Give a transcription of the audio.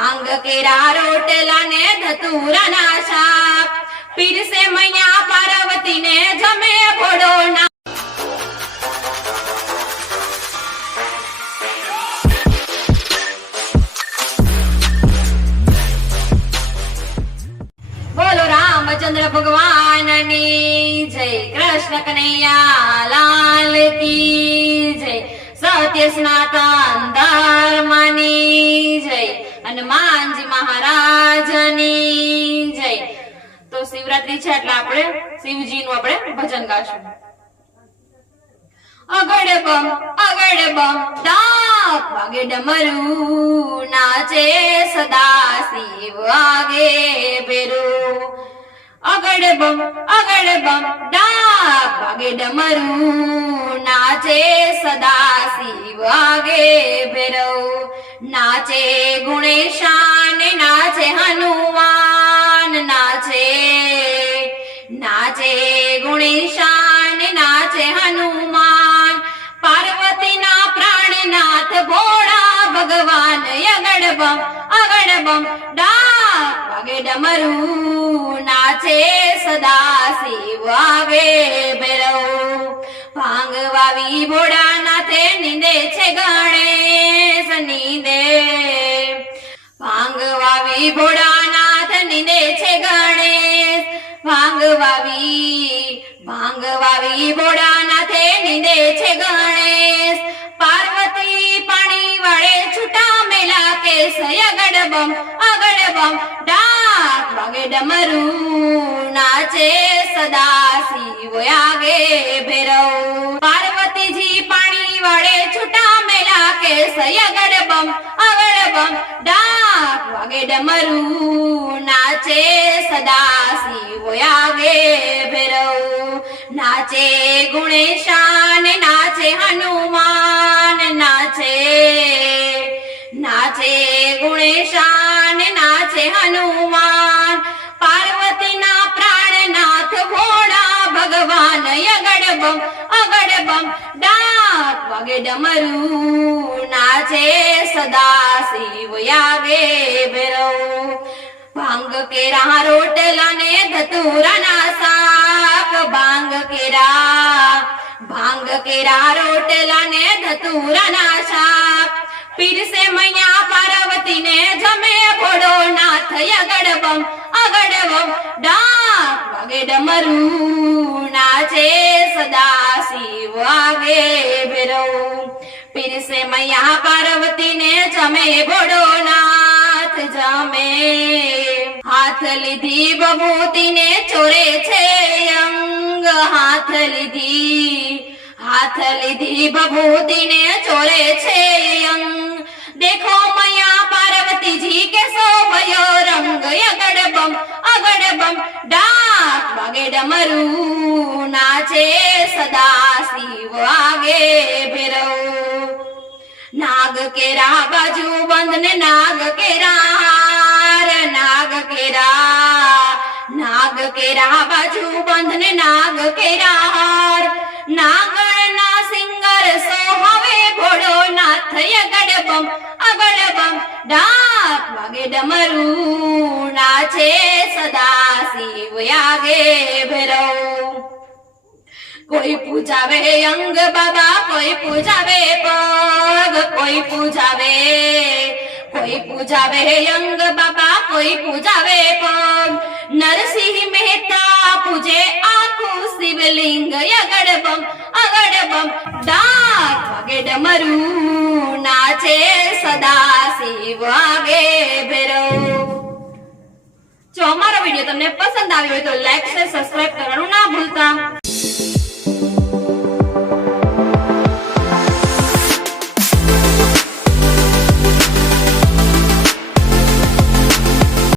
ભાંગ કેરા રોટલા ને ધતુરાના શાક. પીરસે મૈયા પાર્વતી ને જમે ઘોડો ના બોલો રામચંદ્ર ભગવાનની જય. કૃષ્ણ કનૈયા લાલ કી જય. સત્ય સનાતન ધર્મની જય. હનુમાનજી મહારાજની જય. તો શિવરાત્રી છે એટલે આપણે શિવજીનું આપણે ભજન ગાશું. અગડ બમ અગડ બમ, ડાક વાગે ડમરું, નાચે સદા શિવ આગે ભેરું. અગડ બમ અગડ બમ, ડાક વાગે ડમરું, નાચે સદા શિવ આગે ભેરવ. નાચે ગુણેશાન નાચે હનુમાન, નાચે નાચે ગુણેશાન નાચે હનુમાન. પાર્વતીના પ્રાણનાથ ભોળા ભગવાન, અગણબમ અગણબમ ડાક વાગે ડમરું, નાચે સદા શિવ આવે ભૈરવ. ભાંગ વાવી ભોળાનાથે નીંદે છે ગણેશ નીંદે. ભાંગ વાવી ભોળાનાથ નીંદે છે ગણેશ. ભાંગ વાવી ભાંગ વાવી ભોળાનાથે નીંદે છે ગણેશ. પાર્વતી પાણી વાળે છૂટા મેલા કે અગડ બમ, અગડ ડાક વાગે ડમરું નાચે સદા શિવ આગે ભેરવ. પાર્વતીજી પાણી વાળે છૂટા મેલા કે સયગડ બમ, અગડ બમ. ડાક વાગે ડમરું નાચે સદા શિવ આગે ભેરવ. નાચે ગુણેશાન, નાચે હનુમાન, નાચે નાચે ગુણેશાન, નાચે હનુમાન. બમ અગડ બમ. ડાક વાગે ડમરું, નાચે સદા શિવ આવે ભેરવ. ભાંગ કેરા રોટલા ને ધતુરાના શાક, ભાંગ કેરા ભાંગ કેરા રોટલા ને ધતુરાના શાક. પીરસે મૈયા પાર્વતી ને જમે ઘોડો નાથ અગડ બમ ડાક વાગે ડમરું નાચે સદા શિવ વાગે ભેરવ. પીરસે મૈયા પાર્વતીને જમે ઘોડો નાથ જમે. હાથ લીધી બભૂતિને ચોરે છે અંગ, હાથ લીધી હાથ લીધી બભૂતિને ચોરે છે અંગ. દેખો મૈયા પાર્વતીજી કે શોભયો રંગ અગડ બમ ડાક વાગે ડમરું નાચે સદા શિવ આગે ભેરવ નાગ કેરા બાજુ બંધ ને નાગ કેરા નાગ કેરા નાગ કેરા બાજુ બંધ ને નાગ કેરા નાગણ ના સિંગર સોહવે ભોળો નાથ અગડ બમ અગડ ડાક વાગે ડમરું નાચે સદા શિવ આગે ભૈરવ. કોઈ પૂજાવે અંગ બાબા, કોઈ પૂજાવે પગ, કોઈ પૂજાવે કોઈ પૂજાવે અંગ બાબા, કોઈ પૂજાવે પગ. નરસિંહ મહેતા પૂજે આખું શિવલિંગ અગડબમ અગડબમ ડાક વાગે ડમરું નાચે સદા શિવ આગે ભૈરવ જો અમારો વીડિયો તમને પસંદ આવ્યો હોય તો લાઈક શેર સબસ્ક્રાઇબ કરવાનું ના ભૂલતા.